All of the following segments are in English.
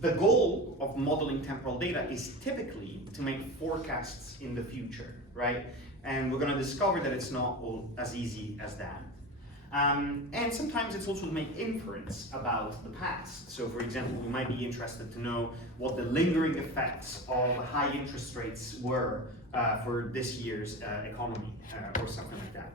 the goal of modeling temporal data is typically to make forecasts in the future, right? And we're going to discover that it's not all as easy as that. And sometimes it's also to make inference about the past. So for example, we might be interested to know what the lingering effects of high interest rates were for this year's economy or something like that.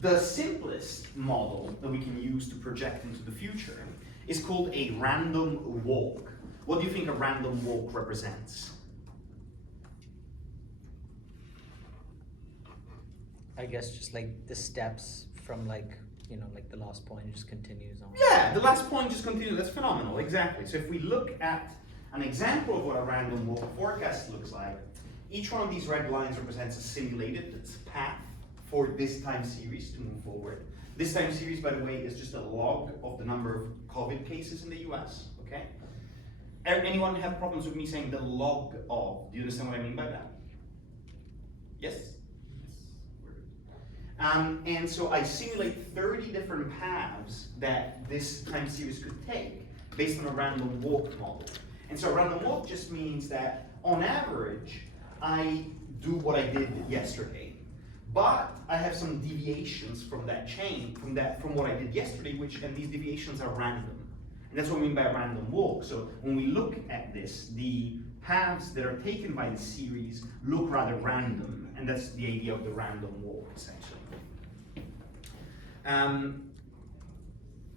The simplest model that we can use to project into the future is called a random walk. What do you think a random walk represents? I guess just like the steps from like, you know, like the last point just continues on. Yeah, the last point just continues. That's phenomenal, exactly. So if we look at an example of what a random walk forecast looks like, each one of these red lines represents a simulated path for this time series to move forward. This time series, by the way, is just a log of the number of COVID cases in the US, okay? Anyone have problems with me saying the log of? Do you understand what I mean by that? Yes? And so I simulate 30 different paths that this time series could take based on a random walk model. And so a random walk just means that on average, I do what I did yesterday. But I have some deviations from that chain, from what I did yesterday, and these deviations are random. And that's what I mean by a random walk. So when we look at this, the paths that are taken by the series look rather random, and that's the idea of the random walk, essentially.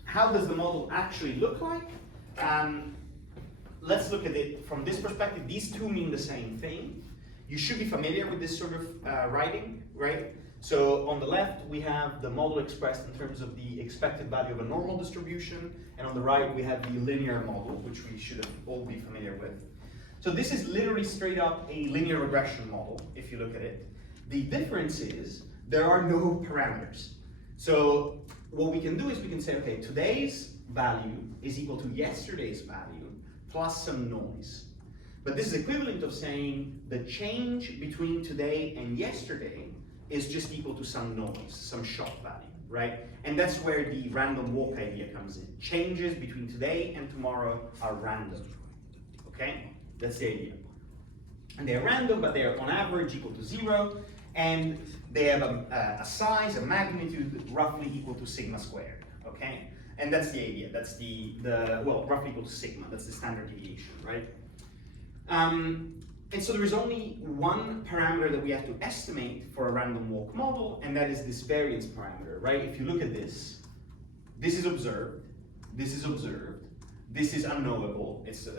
How does the model actually look like? Let's look at it from this perspective. These two mean the same thing. You should be familiar with this sort of writing, right? So on the left, we have the model expressed in terms of the expected value of a normal distribution, and on the right, we have the linear model, which we should all be familiar with. So this is literally straight up a linear regression model, if you look at it. The difference is there are no parameters. So what we can do is we can say, okay, today's value is equal to yesterday's value plus some noise. But this is equivalent of saying the change between today and yesterday is just equal to some noise, some shock value, right? And that's where the random walk idea comes in. Changes between today and tomorrow are random, okay? That's the idea. And they're random, but they're on average equal to 0, and they have a size, a magnitude roughly equal to sigma squared, okay? And that's the idea. That's well, roughly equal to sigma. That's the standard deviation, right? And so there is only one parameter that we have to estimate for a random walk model, and that is this variance parameter, right? If you look at this, this is observed, this is observed, this is unknowable, it's an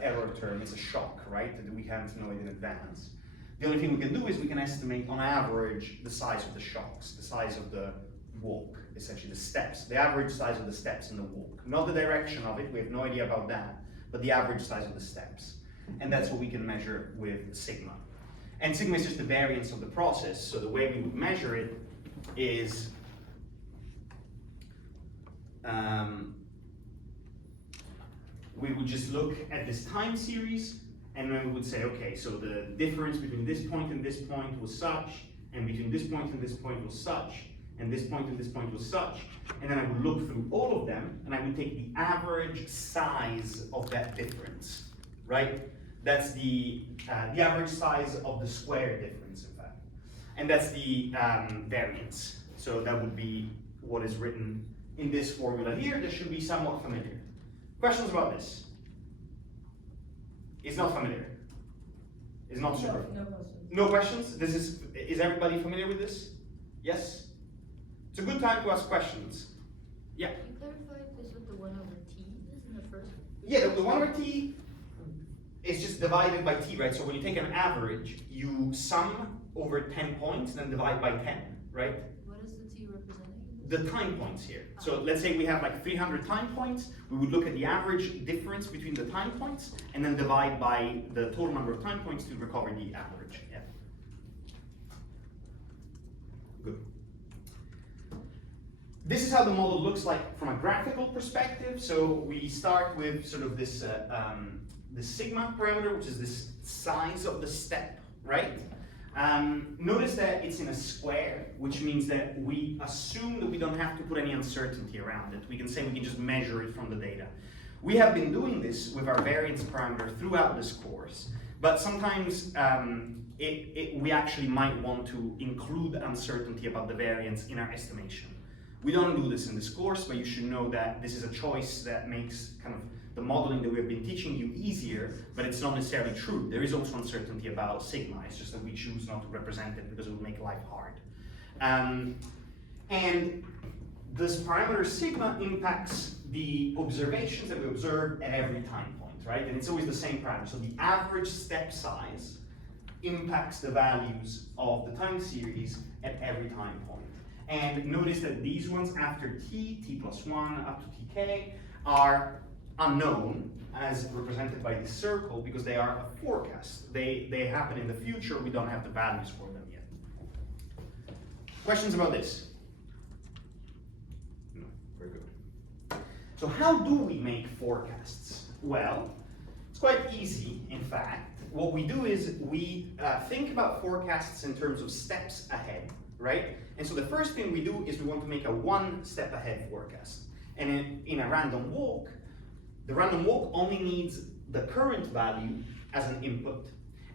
error term, it's a shock, right? That we can't know it in advance. The only thing we can do is we can estimate on average the size of the shocks, the size of the walk, essentially the steps, the average size of the steps in the walk. Not the direction of it, we have no idea about that, but the average size of the steps. And that's what we can measure with sigma. And sigma is just the variance of the process, so the way we would measure it is we would just look at this time series, and then we would say, okay, so the difference between this point and this point was such, and between this point and this point was such, and this point and this point was such, and then I would look through all of them, and I would take the average size of that difference, right? That's the average size of the square difference, in fact. And that's the variance. So that would be what is written in this formula here that should be somewhat familiar. Questions about this? It's not familiar. It's not super. No questions. No questions? This is everybody familiar with this? Yes? It's a good time to ask questions. Yeah? Can you clarify this with the 1 over t is in the first? Yeah, the 1 over t is just divided by t, right? So when you take an average, you sum over 10 points, then divide by 10, right? What is the t representing? The time points here. So let's say we have like 300 time points. We would look at the average difference between the time points and then divide by the total number of time points to recover the average. Yeah. Good. This is how the model looks like from a graphical perspective. So we start with sort of this the sigma parameter, which is this size of the step, right? Notice that it's in a square, which means that we assume that we don't have to put any uncertainty around it. We can say we can just measure it from the data. We have been doing this with our variance parameter throughout this course, but sometimes we actually might want to include uncertainty about the variance in our estimation. We don't do this in this course, but you should know that this is a choice that makes kind of the modeling that we've been teaching you easier, but it's not necessarily true. There is also uncertainty about sigma. It's just that we choose not to represent it because it would make life hard. And this parameter sigma impacts the observations that we observe at every time point, right? And it's always the same parameter. So the average step size impacts the values of the time series at every time point. And notice that these ones after t plus 1 up to tk, are unknown as represented by this circle because they are a forecast. They happen in the future, we don't have the values for them yet. Questions about this? No, very good. So how do we make forecasts? Well, it's quite easy, in fact. What we do is we think about forecasts in terms of steps ahead, right? And so the first thing we do is we want to make a one step ahead forecast. And in a random walk, the random walk only needs the current value as an input.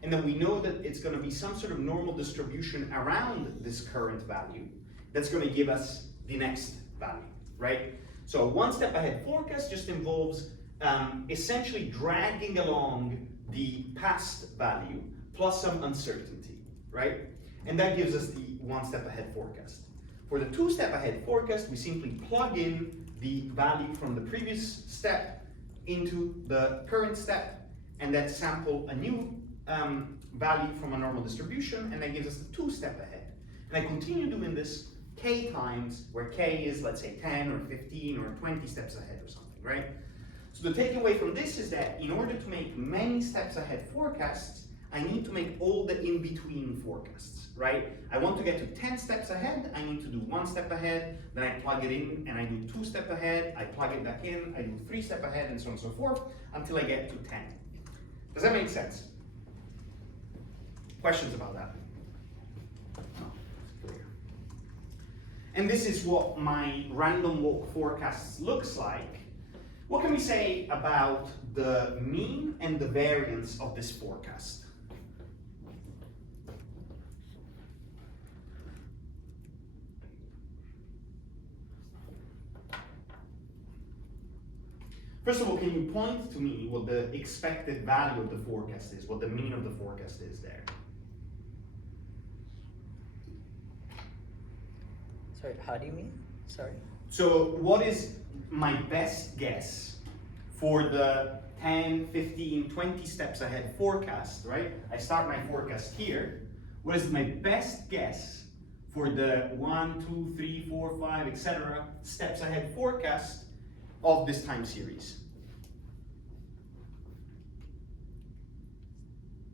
And then we know that it's going to be some sort of normal distribution around this current value that's going to give us the next value, right? So a one step ahead forecast just involves essentially dragging along the past value plus some uncertainty, right? And that gives us the one step ahead forecast. For the two step ahead forecast, we simply plug in the value from the previous step into the current step, and then sample a new value from a normal distribution, and that gives us the two step ahead. And I continue doing this k times, where k is, let's say, 10 or 15 or 20 steps ahead or something, right? So the takeaway from this is that in order to make many steps ahead forecasts, I need to make all the in-between forecasts, right? I want to get to 10 steps ahead, I need to do one step ahead, then I plug it in and I do two step ahead, I plug it back in, I do three step ahead, and so on and so forth, until I get to 10. Does that make sense? Questions about that? No, it's clear. And this is what my random walk forecasts looks like. What can we say about the mean and the variance of this forecast? First of all, can you point to me what the expected value of the forecast is, what the mean of the forecast is there? Sorry, how do you mean? Sorry. So what is my best guess for the 10, 15, 20 steps ahead forecast, right? I start my forecast here. What is my best guess for the 1, 2, 3, 4, 5, etc. steps ahead forecast of this time series?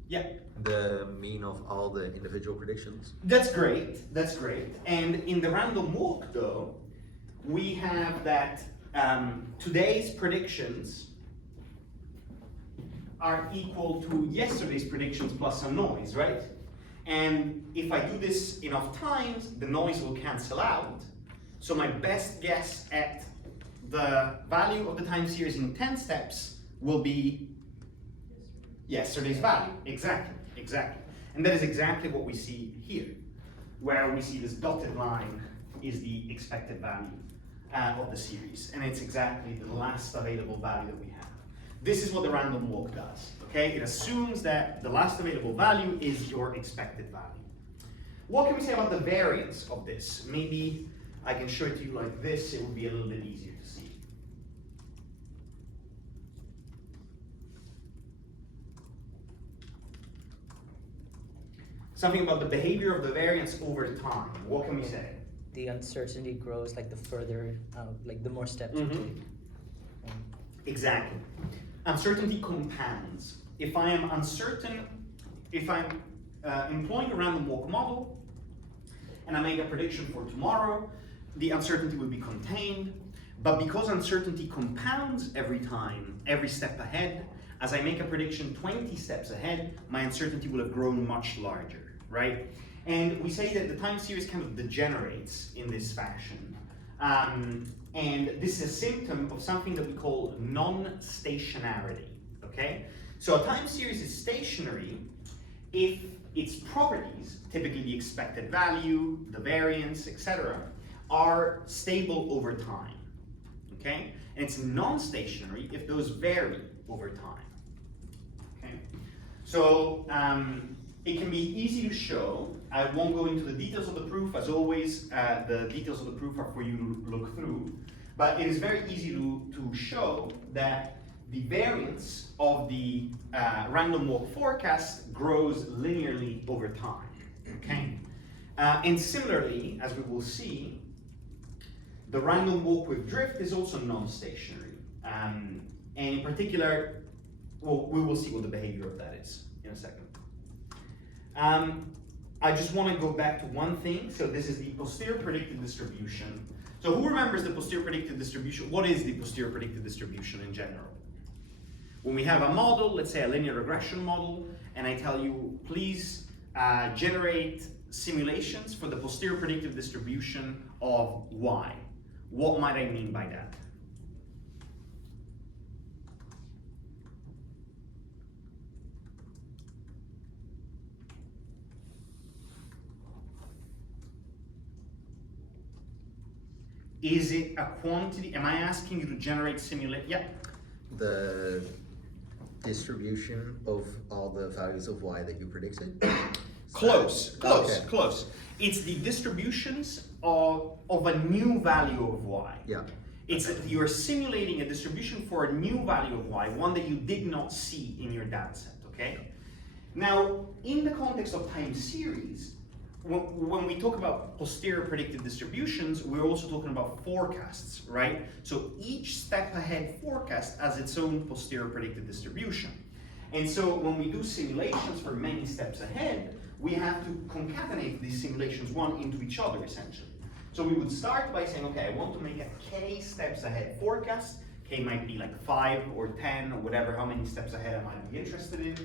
Yeah. The mean of all the individual predictions. That's great, that's great. And in the random walk though, we have that today's predictions are equal to yesterday's predictions plus some noise, right? And if I do this enough times, the noise will cancel out. So my best guess at the value of the time series in 10 steps will be yesterday's value. Exactly, exactly. And that is exactly what we see here, where we see this dotted line is the expected value of the series. And it's exactly the last available value that we have. This is what the random walk does, okay? It assumes that the last available value is your expected value. What can we say about the variance of this? Maybe I can show it to you like this, it would be a little bit easier to see. Something about the behavior of the variance over time. What can we say? The uncertainty grows like the further, like the more steps you take. Exactly. Uncertainty compounds. If I am uncertain, if I'm employing a random walk model and I make a prediction for tomorrow, the uncertainty will be contained. But because uncertainty compounds every time, every step ahead, as I make a prediction 20 steps ahead, my uncertainty will have grown much larger, right? And we say that the time series kind of degenerates in this fashion. And this is a symptom of something that we call non-stationarity, okay? So a time series is stationary if its properties, typically the expected value, the variance, etc., are stable over time, okay? And it's non-stationary if those vary over time, okay? So it can be easy to show. I won't go into the details of the proof. As always, the details of the proof are for you to look through. But it is very easy to show that the variance of the random walk forecast grows linearly over time, okay? And similarly, as we will see, the random walk with drift is also non-stationary. And in particular, well, we will see what the behavior of that is in a second. I just want to go back to one thing. So this is the posterior predicted distribution. So who remembers the posterior predicted distribution? What is the posterior predicted distribution in general? When we have a model, let's say a linear regression model, and I tell you, please generate simulations for the posterior predictive distribution of y. What might I mean by that? Is it a quantity? Am I asking you to generate simulate? Yeah. The distribution of all the values of y that you predicted? Close. Okay. Close. It's the distributions of a new value of y. Yeah. It's that you're simulating a distribution for a new value of y, one that you did not see in your data set, okay? Now, in the context of time series, when we talk about posterior predictive distributions, we're also talking about forecasts, right? So each step ahead forecast has its own posterior predictive distribution. And so when we do simulations for many steps ahead, we have to concatenate these simulations one into each other, essentially. So we would start by saying, okay, I want to make a k steps ahead forecast. K might be like 5 or 10 or whatever, how many steps ahead I might be interested in.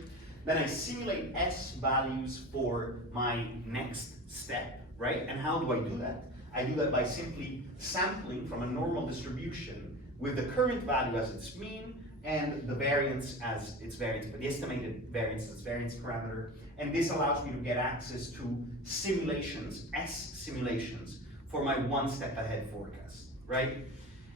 Then I simulate S values for my next step, right? And how do I do that? I do that by simply sampling from a normal distribution with the current value as its mean and the variance as its variance, but the estimated variance as variance parameter. And this allows me to get access to simulations, S simulations, for my one step ahead forecast, right?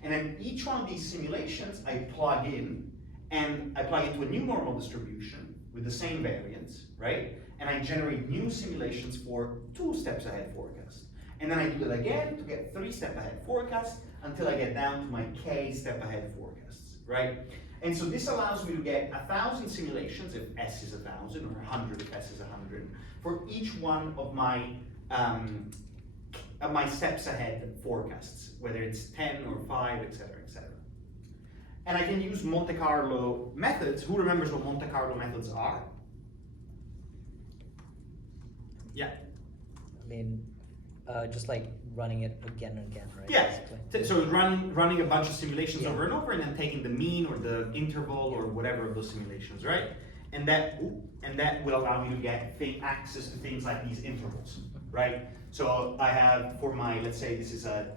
And then each one of these simulations I plug in, and I plug into a new normal distribution with the same variance, right? And I generate new simulations for 2 steps ahead forecast. And then I do it again to get 3 step ahead forecasts until I get down to my k step ahead forecasts, right? And so this allows me to get 1,000 simulations if S is 1,000, or 100 if S is 100, for each one of my steps ahead forecasts, whether it's 10 or 5, etc., etc. And I can use Monte Carlo methods. Who remembers what Monte Carlo methods are? Yeah. I mean, just like running it again and again, right? Yeah. Basically. So running a bunch of simulations Yeah. over and over, and then taking the mean or the interval or whatever of those simulations, right? And that will allow me to get access to things like these intervals, right? So I have for my, let's say this is a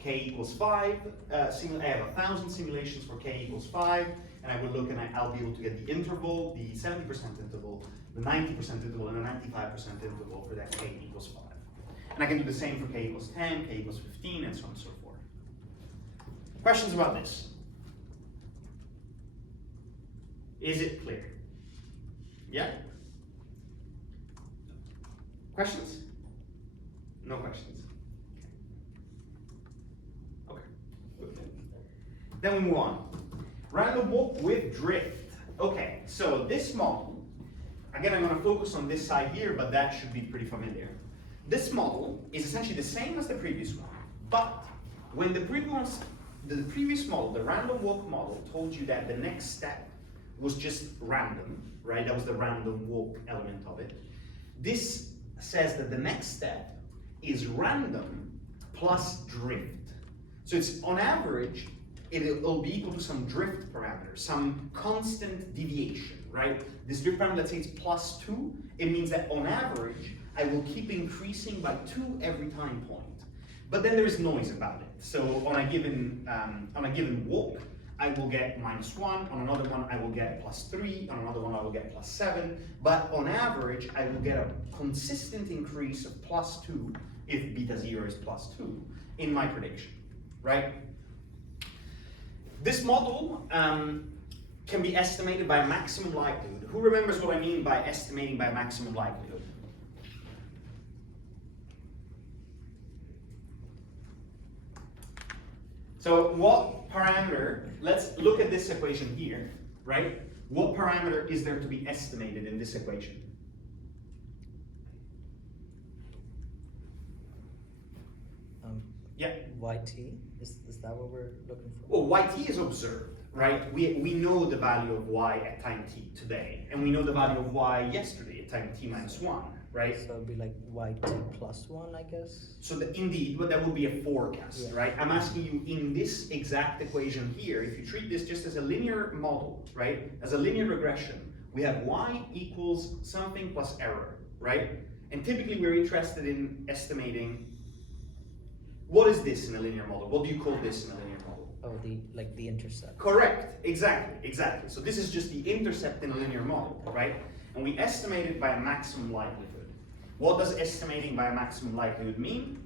k equals 5, I have 1,000 simulations for k equals 5, and I will look and I'll be able to get the interval, the 70% interval, the 90% interval, and the 95% interval for that k equals 5. And I can do the same for k equals 10, k equals 15, and so on and so forth. Questions about this? Is it clear? Yeah? Questions? No questions. Okay. Then we move on. Random walk with drift. Okay, so this model, again, I'm going to focus on this side here, but that should be pretty familiar. This model is essentially the same as the previous one, but when the previous model, the random walk model, told you that the next step was just random, right? That was the random walk element of it. This says that the next step is random plus drift. So it's on average, it'll be equal to some drift parameter, some constant deviation, right? This drift parameter, let's say it's +2, it means that on average, I will keep increasing by 2 every time point. But then there is noise about it. So on a given walk, I will get -1, on another one I will get +3, on another one I will get +7, but on average I will get a consistent increase of +2 if beta 0 is +2 in my prediction, right? This model can be estimated by maximum likelihood. Who remembers what I mean by estimating by maximum likelihood? So what parameter, let's look at this equation here, right? What parameter is there to be estimated in this equation? Yeah. YT, is that what we're looking for? Well, YT is observed, right? We know the value of Y at time t today, and we know the value of Y yesterday at time t minus 1, right? So it'd be like YT plus 1, I guess? So indeed, but that would be a forecast, Yeah. right? I'm asking you in this exact equation here, if you treat this just as a linear model, right? As a linear regression, we have Y equals something plus error, right? And typically we're interested in estimating, what is this in a linear model? What do you call this in a linear model? Oh, the intercept. Correct, exactly. So this is just the intercept in a linear model, right? And we estimate it by a maximum likelihood. What does estimating by a maximum likelihood mean?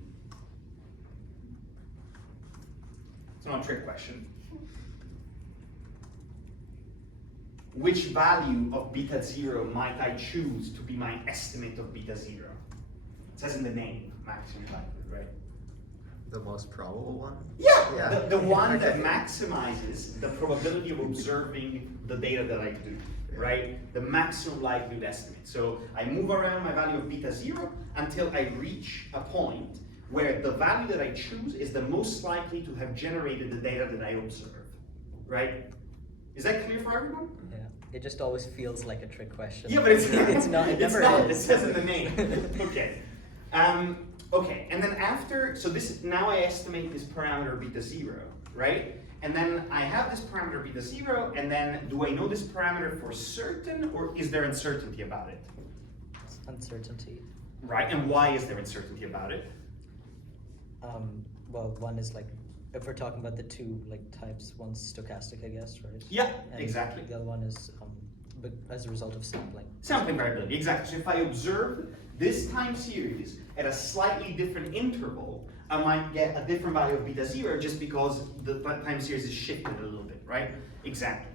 It's not a trick question. Which value of beta 0 might I choose to be my estimate of beta 0? It says in the name, maximum likelihood, right? The most probable one? Yeah. The one that Okay. maximizes the probability of observing the data that I do, right? The maximum likelihood estimate. So I move around my value of beta 0 until I reach a point where the value that I choose is the most likely to have generated the data that I observe, right? Is that clear for everyone? Yeah, it just always feels like a trick question. Yeah, but it's it's not. It it's never not. is. It says in the name. Okay. Okay, and then after, so this, now I estimate this parameter beta 0, right? And then I have this parameter beta 0, and then do I know this parameter for certain, or is there uncertainty about it? Uncertainty. Right, and why is there uncertainty about it? Well, one is like, if we're talking about the two like types, one's stochastic, I guess, right? Yeah, And exactly. The other one is as a result of sampling. Sampling variability, exactly. So if I observe this time series at a slightly different interval, I might get a different value of beta 0 just because the time series is shifted a little bit, right? Exactly.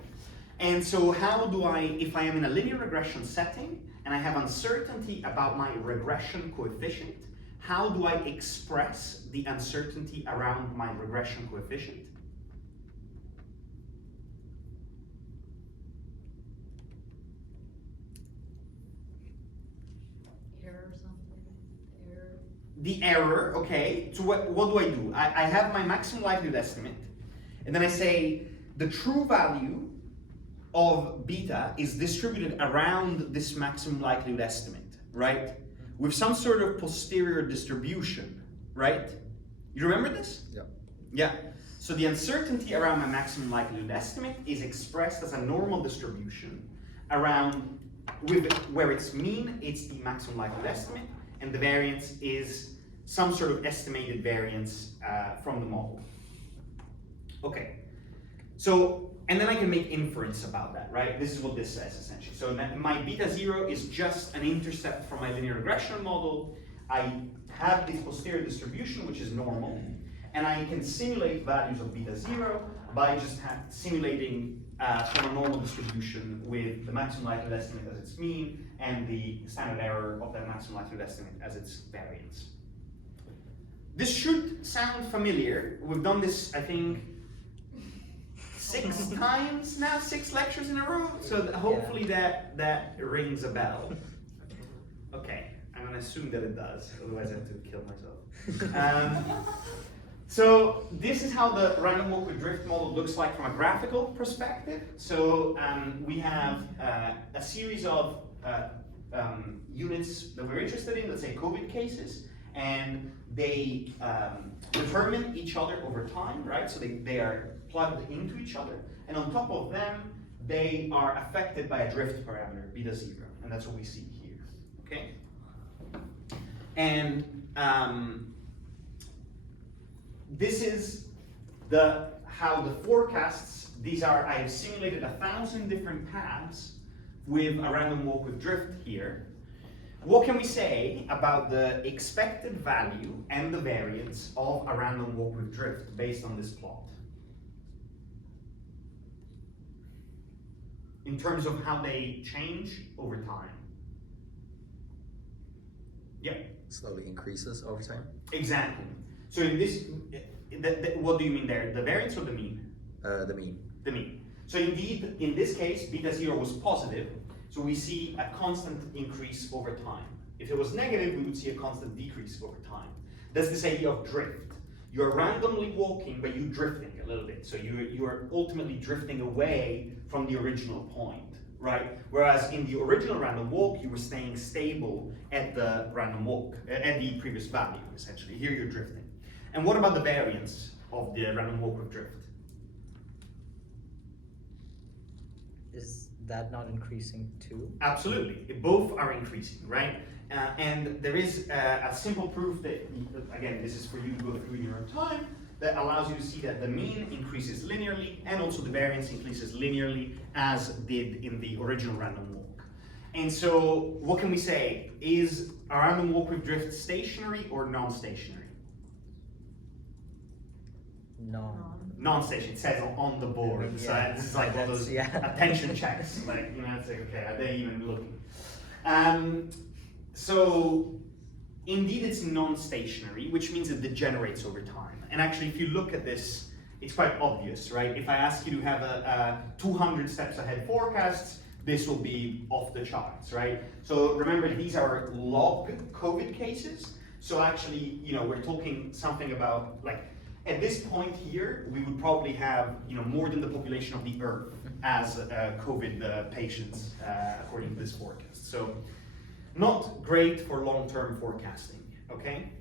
And so how do I, if I am in a linear regression setting and I have uncertainty about my regression coefficient, how do I express the uncertainty around my regression coefficient? Error or something, error. The error, okay, so what do I do? I have my maximum likelihood estimate, and then I say the true value of beta is distributed around this maximum likelihood estimate, right? With some sort of posterior distribution, right? You remember this? Yeah. Yeah. So the uncertainty around my maximum likelihood estimate is expressed as a normal distribution around, where it's mean, it's the maximum likelihood estimate, and the variance is some sort of estimated variance from the model. Okay, so, and then I can make inference about that, right? This is what this says essentially. So my beta 0 is just an intercept from my linear regression model. I have this posterior distribution, which is normal, and I can simulate values of beta 0 by just simulating from a normal distribution with the maximum likelihood estimate as its mean and the standard error of that maximum likelihood estimate as its variance. This should sound familiar. We've done this, I think, 6 times now, 6 lectures in a row. So hopefully that rings a bell. Okay, I'm gonna assume that it does, otherwise I have to kill myself. So this is how the random walk with drift model looks like from a graphical perspective. So we have a series of units that we're interested in, let's say COVID cases, and they determine each other over time, right? So they are plugged into each other, and on top of them, they are affected by a drift parameter, beta 0, and that's what we see here, okay? And this is how the forecasts, I have simulated 1,000 different paths with a random walk with drift here. What can we say about the expected value and the variance of a random walk with drift based on this plot? In terms of how they change over time. Yeah. Slowly increases over time. Exactly. So in this, what do you mean there? The variance or the mean? The mean. The mean. So indeed, in this case, beta 0 was positive, so we see a constant increase over time. If it was negative, we would see a constant decrease over time. That's this idea of drift. You're randomly walking, but you're drifting a little bit. So you are ultimately drifting away from the original point, right? Whereas in the original random walk, you were staying stable at the random walk, at the previous value, essentially. Here you're drifting. And what about the variance of the random walk with drift? Is that not increasing too? Absolutely, both are increasing, right? And there is a simple proof that, again, this is for you to go through in your own time, that allows you to see that the mean increases linearly and also the variance increases linearly as did in the original random walk. And so what can we say? Is a random walk with drift stationary or non-stationary? No. Non-stationary, it says on the board. Yeah, So this is like one of those attention checks. Like, it's like, okay, are they even looking? So indeed it's non-stationary, which means it degenerates over time. And actually, if you look at this, it's quite obvious, right? If I ask you to have a 200 steps ahead forecasts, this will be off the charts, right? So remember, these are log COVID cases. So actually, we're talking something about, like, at this point here, we would probably have, more than the population of the Earth as COVID patients, according to this forecast. So not great for long-term forecasting, okay?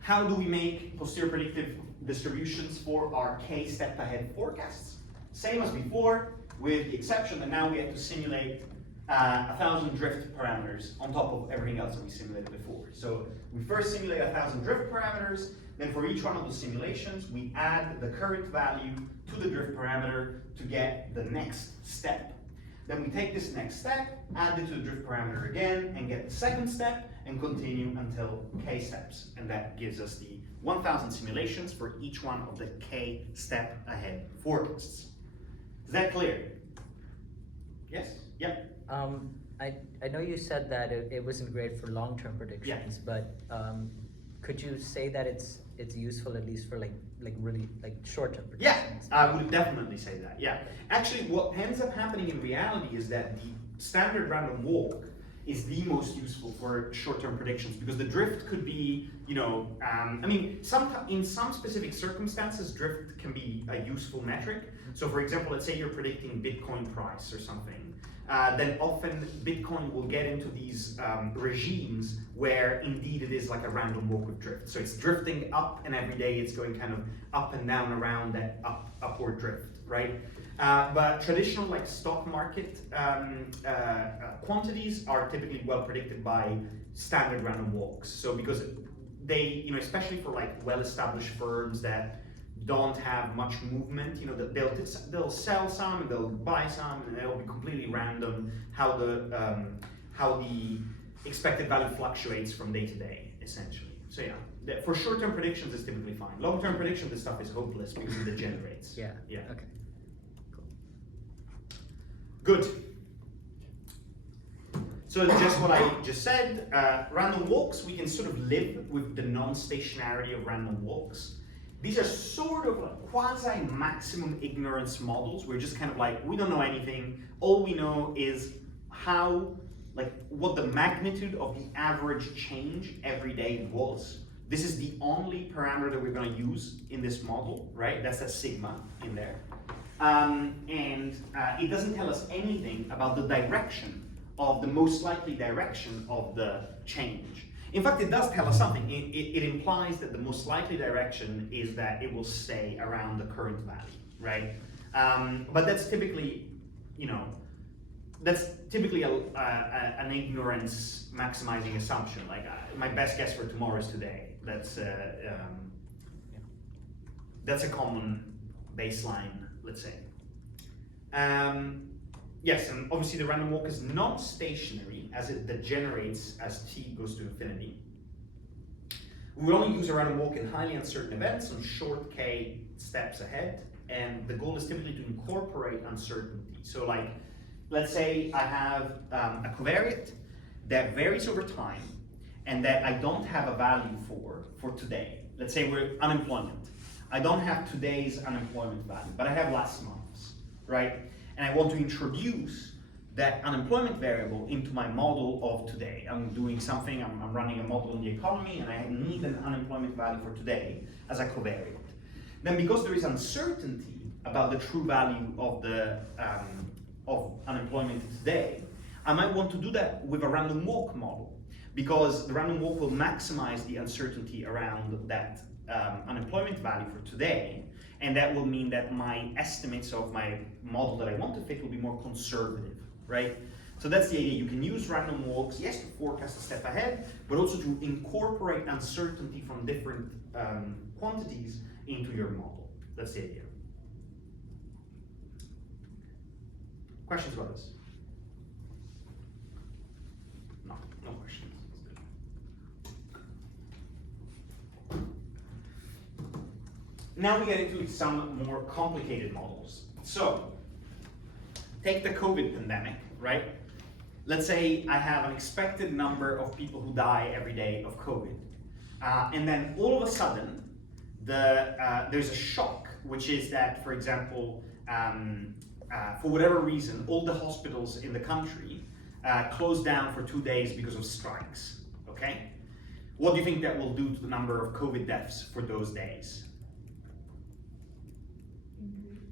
How do we make posterior predictive distributions for our K step ahead forecasts? Same as before, with the exception that now we have to simulate 1,000 drift parameters on top of everything else that we simulated before. So we first simulate 1,000 drift parameters, then for each one of those simulations, we add the current value to the drift parameter to get the next step. Then we take this next step, add it to the drift parameter again, and get the second step, and continue until K steps. And that gives us the 1,000 simulations for each one of the K step ahead forecasts. Is that clear? Yes? Yep. I know you said that it wasn't great for long-term predictions, but could you say that it's useful at least for like really short-term predictions? Yeah, I would definitely say that. Yeah, actually, what ends up happening in reality is that the standard random walk is the most useful for short-term predictions, because the drift could be, in some specific circumstances, drift can be a useful metric. So for example, let's say you're predicting Bitcoin price or something, then often Bitcoin will get into these regimes where indeed it is like a random walk with drift. So it's drifting up, and every day it's going kind of up and down around that upward drift, right? But traditional like stock market quantities are typically well predicted by standard random walks. So because they, especially for like well-established firms that don't have much movement, they'll sell some and they'll buy some, and it'll be completely random how the expected value fluctuates from day to day, essentially. So yeah, for short-term predictions, it's typically fine. Long-term prediction, this stuff is hopeless because it degenerates. Yeah. Okay. Cool. Good. So just what I just said, random walks, we can sort of live with the non-stationarity of random walks. These are sort of like quasi-maximum ignorance models. We're just kind of like, we don't know anything. All we know is what the magnitude of the average change every day was. This is the only parameter that we're going to use in this model, right? That's that sigma in there. It doesn't tell us anything about the direction of the most likely direction of the change. In fact, it does tell us something. It implies that the most likely direction is that it will stay around the current value, right? But that's typically, that's typically an ignorance maximizing assumption. Like my best guess for tomorrow is today. That's a common baseline, let's say. Yes, and obviously the random walk is not stationary as it degenerates as t goes to infinity. We will only use a random walk in highly uncertain events on short k steps ahead, and the goal is typically to incorporate uncertainty. So like, let's say I have a covariate that varies over time and that I don't have a value for today. Let's say we're unemployment. I don't have today's unemployment value, but I have last month's, right? And I want to introduce that unemployment variable into my model of today. I'm doing something, I'm running a model in the economy, and I need an unemployment value for today as a covariate. Then because there is uncertainty about the true value of the of unemployment today, I might want to do that with a random walk model, because the random walk will maximize the uncertainty around that unemployment value for today, and that will mean that my estimates of my model that I want to fit will be more conservative, right? So that's the idea. You can use random walks, yes, to forecast a step ahead, but also to incorporate uncertainty from different quantities into your model. That's the idea. Questions about this? No questions. Now we get into some more complicated models. So, take the COVID pandemic, right? Let's say I have an expected number of people who die every day of COVID. And then all of a sudden, there's a shock, which is that, for example, for whatever reason, all the hospitals in the country closed down for 2 days because of strikes, okay? What do you think that will do to the number of COVID deaths for those days?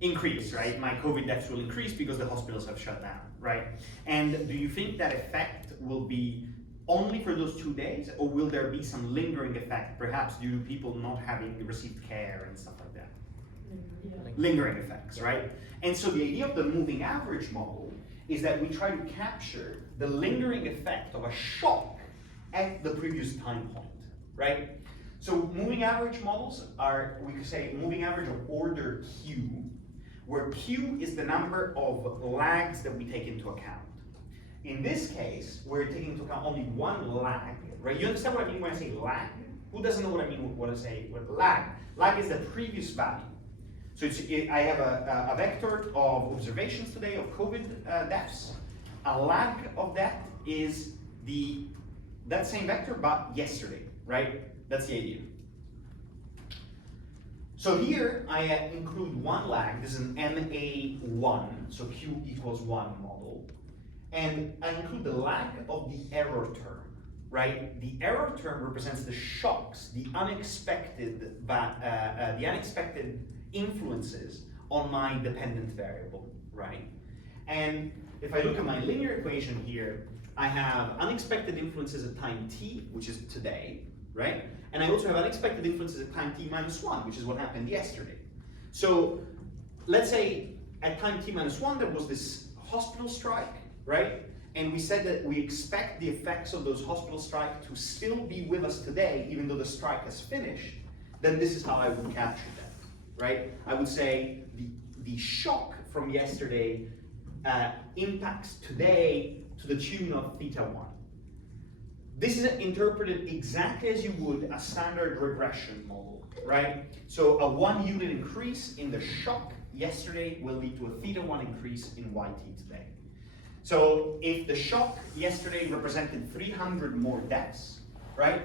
Increase, right? My COVID deaths will increase because the hospitals have shut down, right? And do you think that effect will be only for those 2 days, or will there be some lingering effect, perhaps due to people not having received care and stuff like that? Yeah. Lingering effects, right? And so the idea of the moving average model is that we try to capture the lingering effect of a shock at the previous time point, right? So moving average models are, we could say, moving average of order Q, where Q is the number of lags that we take into account. In this case, we're taking into account only one lag, right? You understand what I mean when I say lag? Who doesn't know what I mean when I say lag? Lag is the previous value. So I have a vector of observations today of COVID deaths. A lag of that is that same vector, but yesterday, right? That's the idea. So here I include one lag. This is an MA1, so Q equals 1 model. And I include the lag of the error term, right? The error term represents the shocks, the unexpected influences on my dependent variable, right? And if I look at my linear equation here, I have unexpected influences at time t, which is today, right? And I also have unexpected influences at time t minus 1, which is what happened yesterday. So let's say at time t minus 1 there was this hospital strike, right? And we said that we expect the effects of those hospital strikes to still be with us today, even though the strike has finished. Then this is how I would capture that, right? I would say the shock from yesterday impacts today to the tune of θ1. This is interpreted exactly as you would a standard regression model, right? So a 1 unit increase in the shock yesterday will lead to a θ1 increase in yt today. So if the shock yesterday represented 300 more deaths, right?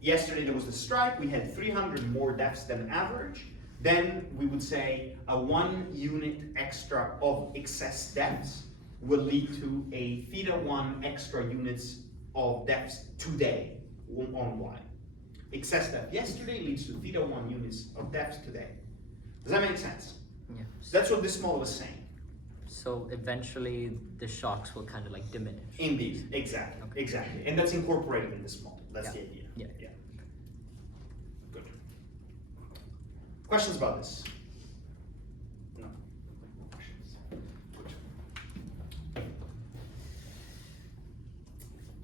Yesterday there was the strike, we had 300 more deaths than average, then we would say a 1 unit extra of excess deaths will lead to a θ1 extra units of deaths today on y. Excess death yesterday leads to θ1 units of deaths today. Does that make sense? Yeah. That's what this model is saying. So eventually the shocks will kind of like diminish. Indeed, exactly, Okay. exactly. And that's incorporated in this model. That's Yeah. the idea. Yeah. Yeah. Good. Questions about this? No. Questions. Good.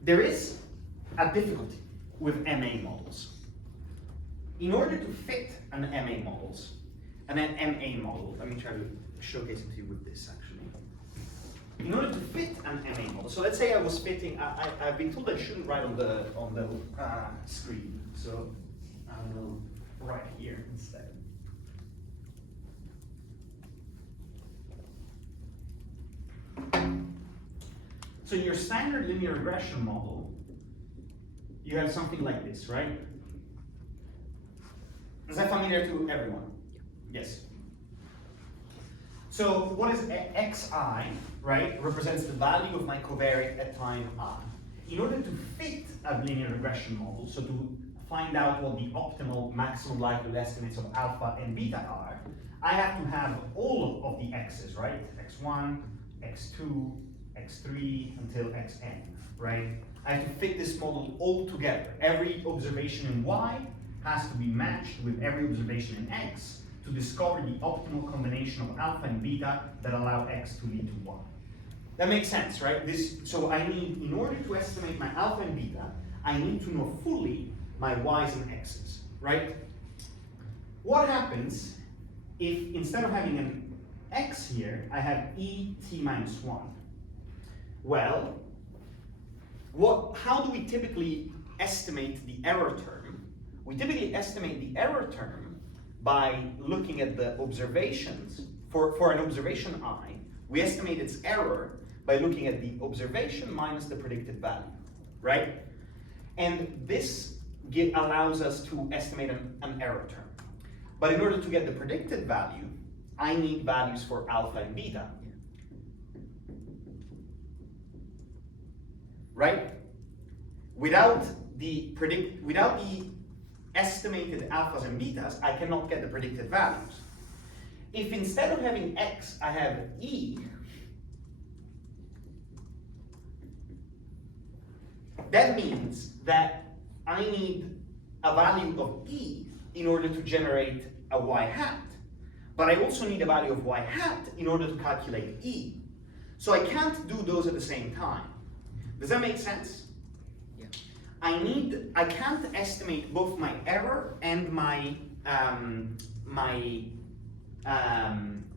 there is a difficulty with MA models. In order to fit an MA models, and an MA model, let me try to showcase it to you with this actually. In order to fit an MA model, so let's say I was fitting, I've been told I shouldn't write on the screen, so I will write here instead. So your standard linear regression model, you have something like this, right? Is that familiar to everyone? Yes. So what is xi, right, represents the value of my covariate at time I. In order to fit a linear regression model, so to find out what the optimal maximum likelihood estimates of alpha and beta are, I have to have all of the x's, right? x1, x2, x3 until xn, right? I have to fit this model all together. Every observation in y has to be matched with every observation in x to discover the optimal combination of alpha and beta that allow x to lead to y. That makes sense, right? So I need, in order to estimate my alpha and beta, I need to know fully my y's and x's, right? What happens if instead of having an x here, I have e t minus 1? Well, how do we typically estimate the error term? We typically estimate the error term by looking at the observations. For an observation I, we estimate its error by looking at the observation minus the predicted value, right? And this allows us to estimate an error term. But in order to get the predicted value, I need values for alpha and beta. Right? Without the estimated alphas and betas, I cannot get the predicted values. If instead of having x, I have e, that means that I need a value of e in order to generate a y hat. But I also need a value of y hat in order to calculate e. So I can't do those at the same time. Does that make sense? Yeah. I can't estimate both my error and my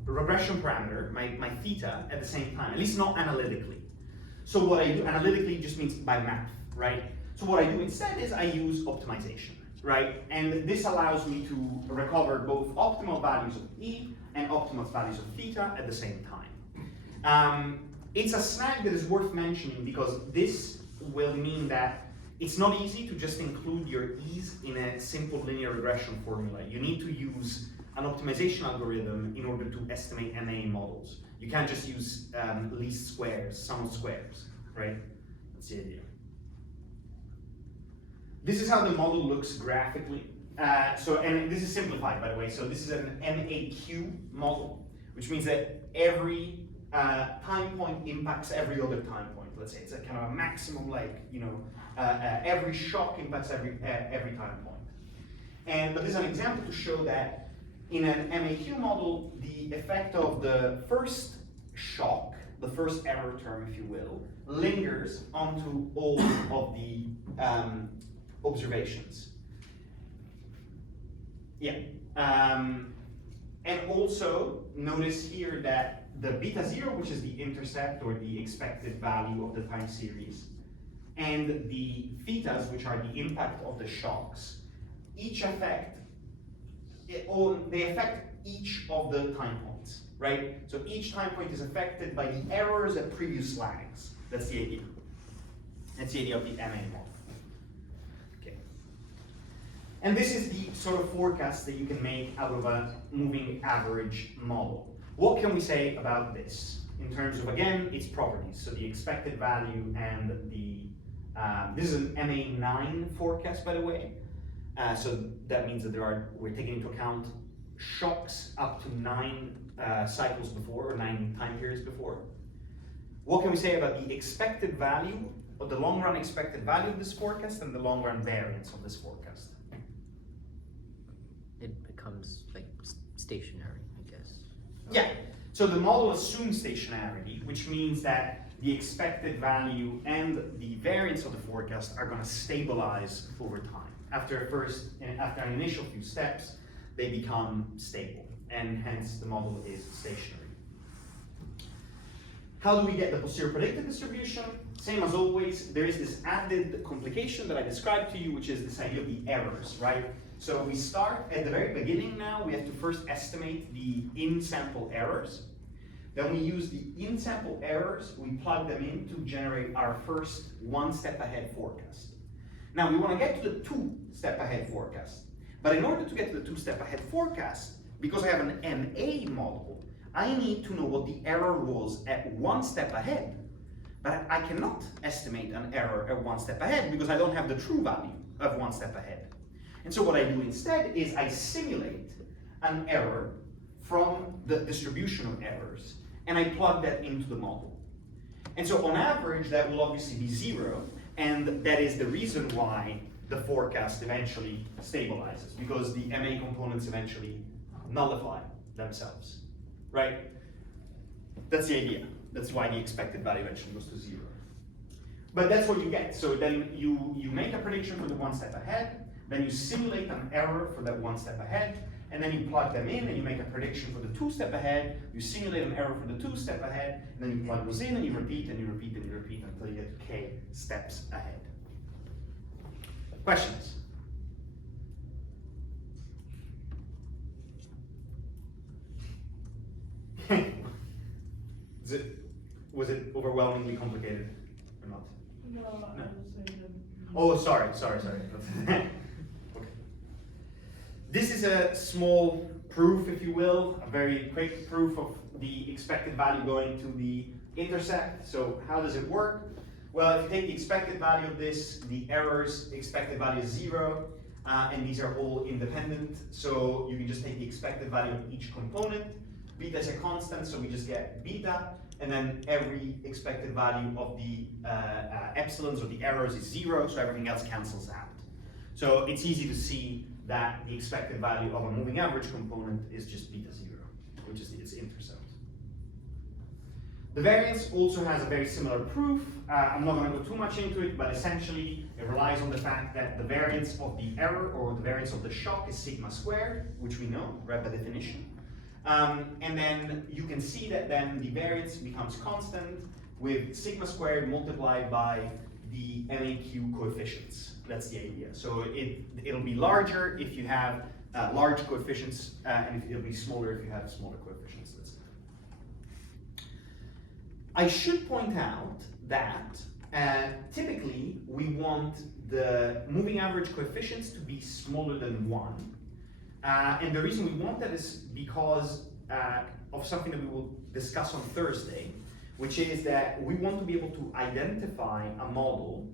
regression parameter, my theta, at the same time, at least not analytically. So what I do, analytically just means by math, right? So what I do instead is I use optimization, right? And this allows me to recover both optimal values of E and optimal values of theta at the same time. It's a snag that is worth mentioning because this will mean that it's not easy to just include your E's in a simple linear regression formula. You need to use an optimization algorithm in order to estimate MA models. You can't just use least squares, sum of squares, right? That's the idea. This is how the model looks graphically. And this is simplified, by the way. So this is an MAQ model, which means that every time point impacts every other time point. Let's say it's a kind of a maximum, like, you know, every shock impacts every time point. But this is an example to show that in an MAQ model, the effect of the first shock, the first error term, if you will, lingers onto all of the observations. Yeah. And also notice here that the beta 0, which is the intercept or the expected value of the time series, and the thetas, which are the impact of the shocks, each affect they affect each of the time points, right? So each time point is affected by the errors at previous lags. That's the idea. That's the idea of the MA model. Okay. And this is the sort of forecast that you can make out of a moving average model. What can we say about this in terms of, again, its properties? So the expected value and the, this is an MA9 forecast, by the way. So that means that we're taking into account shocks up to 9 cycles before, or 9 time periods before. What can we say about the expected value, of the long run expected value of this forecast and the long run variance of this forecast? It becomes like stationary, I guess. Yeah, so the model assumes stationarity, which means that the expected value and the variance of the forecast are going to stabilize over time. After an initial few steps, they become stable, and hence the model is stationary. How do we get the posterior predicted distribution? Same as always, there is this added complication that I described to you, which is this idea of the errors, right? So we start at the very beginning now, we have to first estimate the in-sample errors. Then we use the in-sample errors, we plug them in to generate our first one-step ahead forecast. Now we want to get to the two-step ahead forecast. But in order to get to the two-step ahead forecast, because I have an MA model, I need to know what the error was at one step ahead. But I cannot estimate an error at one step ahead because I don't have the true value of one step ahead. And so what I do instead is I simulate an error from the distribution of errors, and I plug that into the model. And so on average, that will obviously be 0, and that is the reason why the forecast eventually stabilizes, because the MA components eventually nullify themselves, right? That's the idea. That's why the expected value eventually goes to 0. But that's what you get. So then you make a prediction for the one step ahead, then you simulate an error for that one step ahead, and then you plug them in and you make a prediction for the two step ahead, you simulate an error for the two step ahead, and then you plug those in and you repeat and you repeat and you repeat until you get to k steps ahead. Questions? Was it overwhelmingly complicated or not? No, I was thinking. Oh, sorry. Okay. This is a small proof, if you will, a very quick proof of the expected value going to the intercept. So how does it work? Well, if you take the expected value of this, the error's expected value is 0, and these are all independent. So you can just take the expected value of each component. Beta is a constant, so we just get beta, and then every expected value of the epsilons or the errors is 0, so everything else cancels out. So it's easy to see that the expected value of a moving average component is just beta 0, which is its intercept. The variance also has a very similar proof. I'm not going to go too much into it, but essentially it relies on the fact that the variance of the error or the variance of the shock is sigma squared, which we know, right, by definition. And then you can see that then the variance becomes constant with sigma squared multiplied by the MAQ coefficients. That's the idea. So it'll be larger if you have large coefficients, and it'll be smaller if you have smaller coefficients. Let's say. I should point out that typically we want the moving average coefficients to be smaller than 1. And the reason we want that is because of something that we will discuss on Thursday, which is that we want to be able to identify a model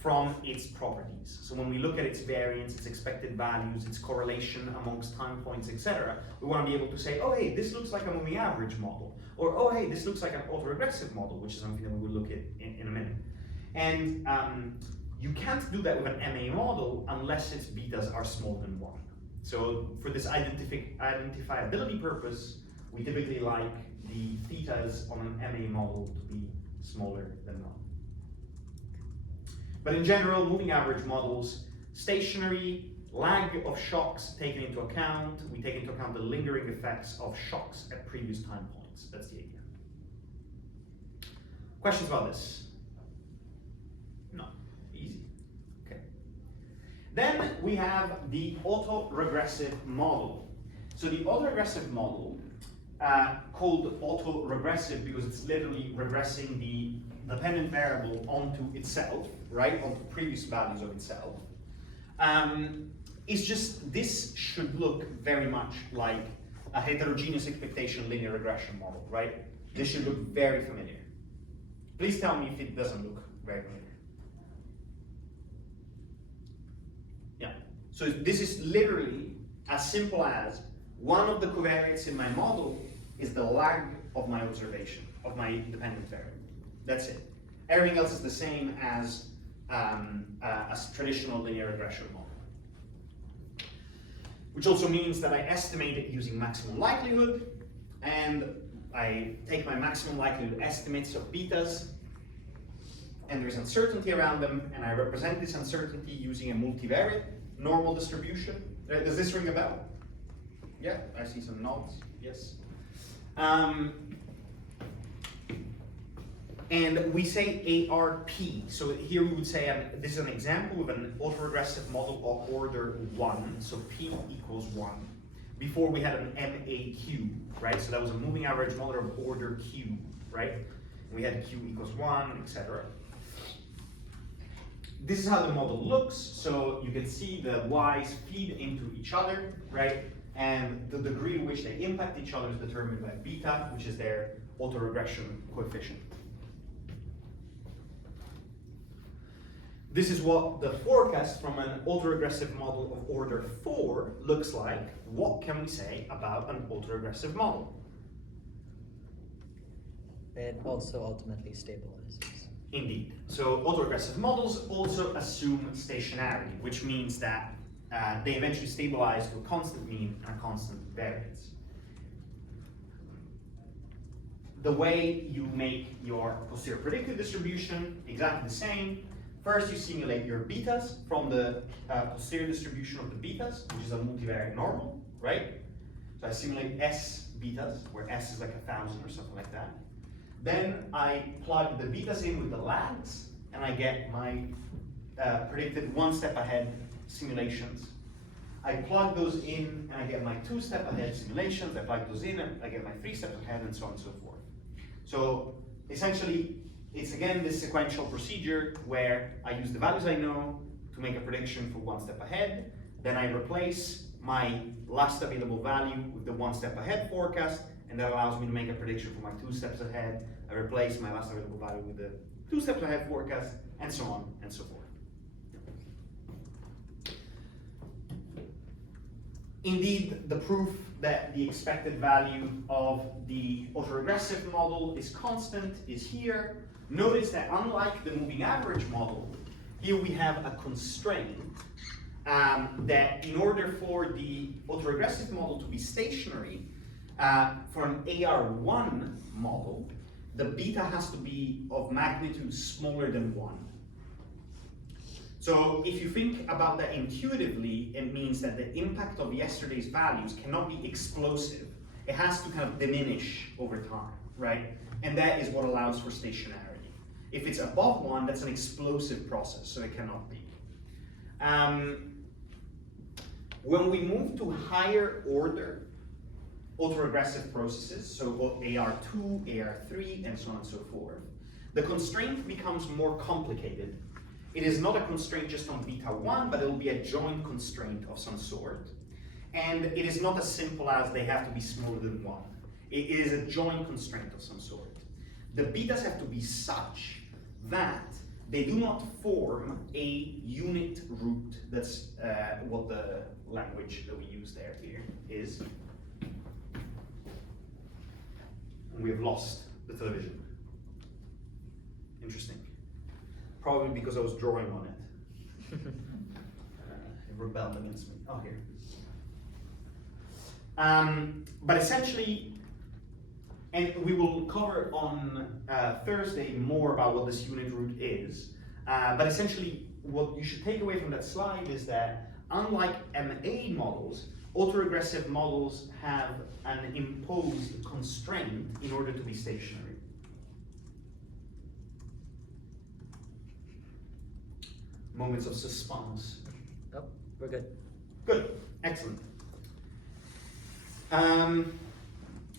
from its properties. So when we look at its variance, its expected values, its correlation amongst time points, etc., we want to be able to say, oh hey, this looks like a moving average model, or oh hey, this looks like an autoregressive model, which is something that we will look at in a minute. And you can't do that with an MA model unless its betas are smaller than 1. So for this identifiability purpose, we typically like the thetas on an MA model to be smaller than 1. But in general, moving average models, stationary, lag of shocks taken into account. We take into account the lingering effects of shocks at previous time points. That's the idea. Questions about this? No, easy. Okay. Then we have the autoregressive model. So the autoregressive model, called autoregressive because it's literally regressing the dependent variable onto itself, right, onto previous values of itself, is just, this should look very much like a heterogeneous expectation linear regression model, right? This should look very familiar. Please tell me if it doesn't look very familiar. Yeah, so this is literally as simple as one of the covariates in my model is the lag of my observation, of my dependent variable. That's it. Everything else is the same as a traditional linear regression model. Which also means that I estimate it using maximum likelihood, and I take my maximum likelihood estimates of betas, and there's uncertainty around them, and I represent this uncertainty using a multivariate normal distribution. Does this ring a bell? Yeah, I see some nods, yes. And we say ARP, so here we would say, this is an example of an autoregressive model of order 1, so P equals 1. Before we had an MAQ, right? So that was a moving average model of order Q, right? And we had Q equals 1, etc. This is how the model looks, so you can see the y's feed into each other, right? And the degree to which they impact each other is determined by beta, which is their autoregression coefficient. This is what the forecast from an autoregressive model of order 4 looks like. What can we say about an autoregressive model? It also ultimately stabilizes. Indeed. So autoregressive models also assume stationarity, which means that they eventually stabilize to a constant mean and a constant variance. The way you make your posterior predictive distribution, exactly the same. First, you simulate your betas from the posterior distribution of the betas, which is a multivariate normal, right? So I simulate S betas, where S is like 1,000 or something like that. Then I plug the betas in with the lags, and I get my predicted 1 step ahead simulations. I plug those in, and I get my 2 step ahead simulations. I plug those in, and I get my 3 steps ahead, and so on and so forth. So essentially, it's again this sequential procedure where I use the values I know to make a prediction for 1 step ahead. Then I replace my last available value with the 1 step ahead forecast, and that allows me to make a prediction for my 2 steps ahead. I replace my last available value with the 2 steps ahead forecast, and so on and so forth. Indeed, the proof that the expected value of the autoregressive model is constant is here. Notice that unlike the moving average model, here we have a constraint that in order for the autoregressive model to be stationary, for an AR1 model, the beta has to be of magnitude smaller than 1. So if you think about that intuitively, it means that the impact of yesterday's values cannot be explosive. It has to kind of diminish over time, right? And that is what allows for stationarity. If it's above 1, that's an explosive process, so it cannot be. When we move to higher order autoregressive processes, so AR2, AR3, and so on and so forth, the constraint becomes more complicated. It is not a constraint just on beta 1, but it will be a joint constraint of some sort. And it is not as simple as they have to be smaller than 1. It is a joint constraint of some sort. The betas have to be such that they do not form a unit root. That's what the language that we use there here is. And we have lost the television. Interesting. Probably because I was drawing on it. It rebelled against me. Oh, here. But essentially, and we will cover on Thursday more about what this unit root is. But essentially, what you should take away from that slide is that unlike MA models, autoregressive models have an imposed constraint in order to be stationary. Moments of suspense. Oh, we're good. Good, excellent.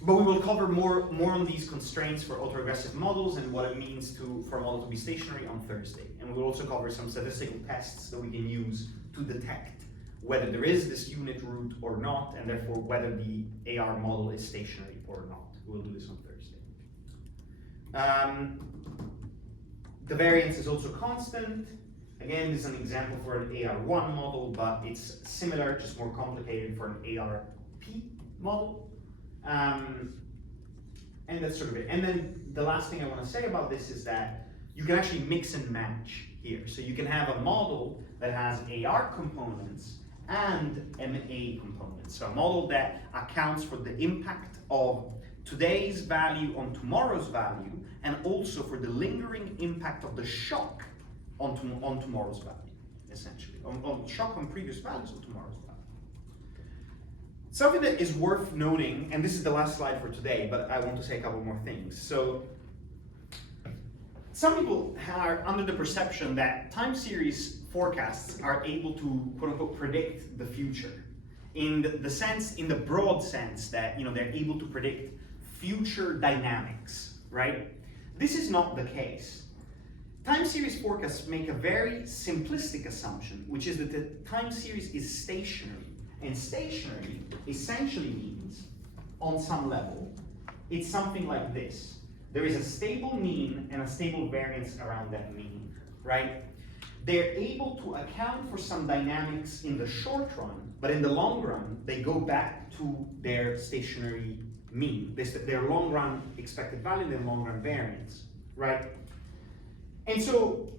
But we will cover more on these constraints for autoregressive models and what it means for a model to be stationary on Thursday. And we will also cover some statistical tests that we can use to detect whether there is this unit root or not, and therefore whether the AR model is stationary or not. We'll do this on Thursday. The variance is also constant. Again, this is an example for an AR1 model, but it's similar, just more complicated for an ARP model. And that's sort of it. And then the last thing I want to say about this is that you can actually mix and match here. So you can have a model that has AR components and MA components. So a model that accounts for the impact of today's value on tomorrow's value, and also for the lingering impact of the shock on tomorrow's value, essentially, on shock on previous values of tomorrow's value. Something that is worth noting, and this is the last slide for today, but I want to say a couple more things. So, some people are under the perception that time series forecasts are able to, quote unquote, predict the future. In the broad sense that, they're able to predict future dynamics, right? This is not the case. Time series forecasts make a very simplistic assumption, which is that the time series is stationary. And stationary essentially means, on some level, it's something like this. There is a stable mean and a stable variance around that mean, right? They're able to account for some dynamics in the short run, but in the long run, they go back to their stationary mean, their long run expected value, their long run variance, right? And so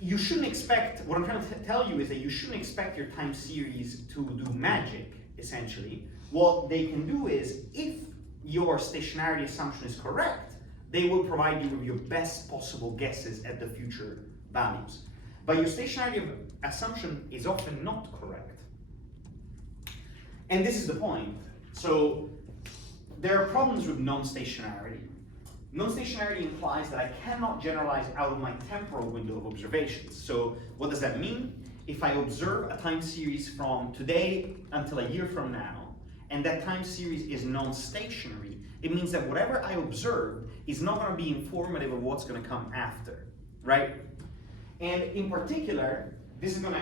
you shouldn't expect, what I'm trying to tell you is that you shouldn't expect your time series to do magic, essentially. What they can do is, if your stationarity assumption is correct, they will provide you with your best possible guesses at the future values. But your stationarity assumption is often not correct. And this is the point. So there are problems with non-stationarity. Non-stationarity implies that I cannot generalize out of my temporal window of observations. So what does that mean? If I observe a time series from today until a year from now, and that time series is non-stationary, it means that whatever I observe is not going to be informative of what's going to come after, right? And in particular, this is going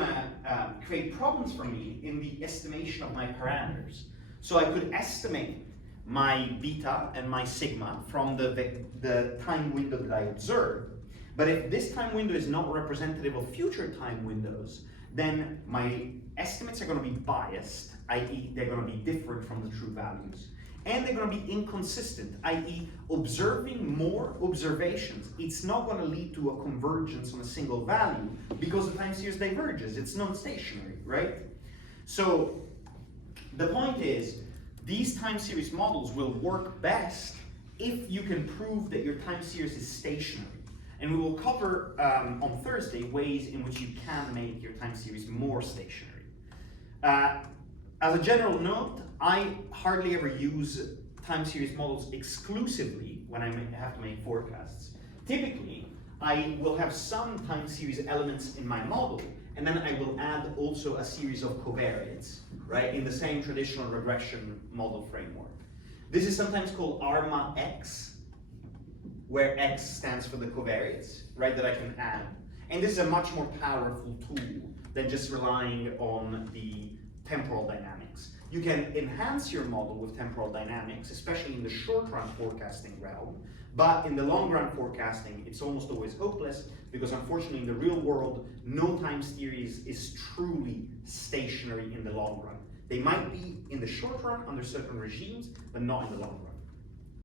to create problems for me in the estimation of my parameters. So I could estimate my beta and my sigma from the time window that I observe. But if this time window is not representative of future time windows, then my estimates are going to be biased, i.e. they're going to be different from the true values. And they're going to be inconsistent, i.e. observing more observations, it's not going to lead to a convergence on a single value because the time series diverges. It's non-stationary, right? So the point is, these time series models will work best if you can prove that your time series is stationary. And we will cover on Thursday ways in which you can make your time series more stationary. As a general note, I hardly ever use time series models exclusively when I have to make forecasts. Typically, I will have some time series elements in my model, and then I will add also a series of covariates, right, in the same traditional regression model framework. This is sometimes called ARMA X, where X stands for the covariates, right, that I can add. And this is a much more powerful tool than just relying on the temporal dynamics. You can enhance your model with temporal dynamics, especially in the short-run forecasting realm, but in the long-run forecasting, it's almost always hopeless because unfortunately in the real world, no time series is truly stationary in the long run. They might be in the short run under certain regimes, but not in the long run.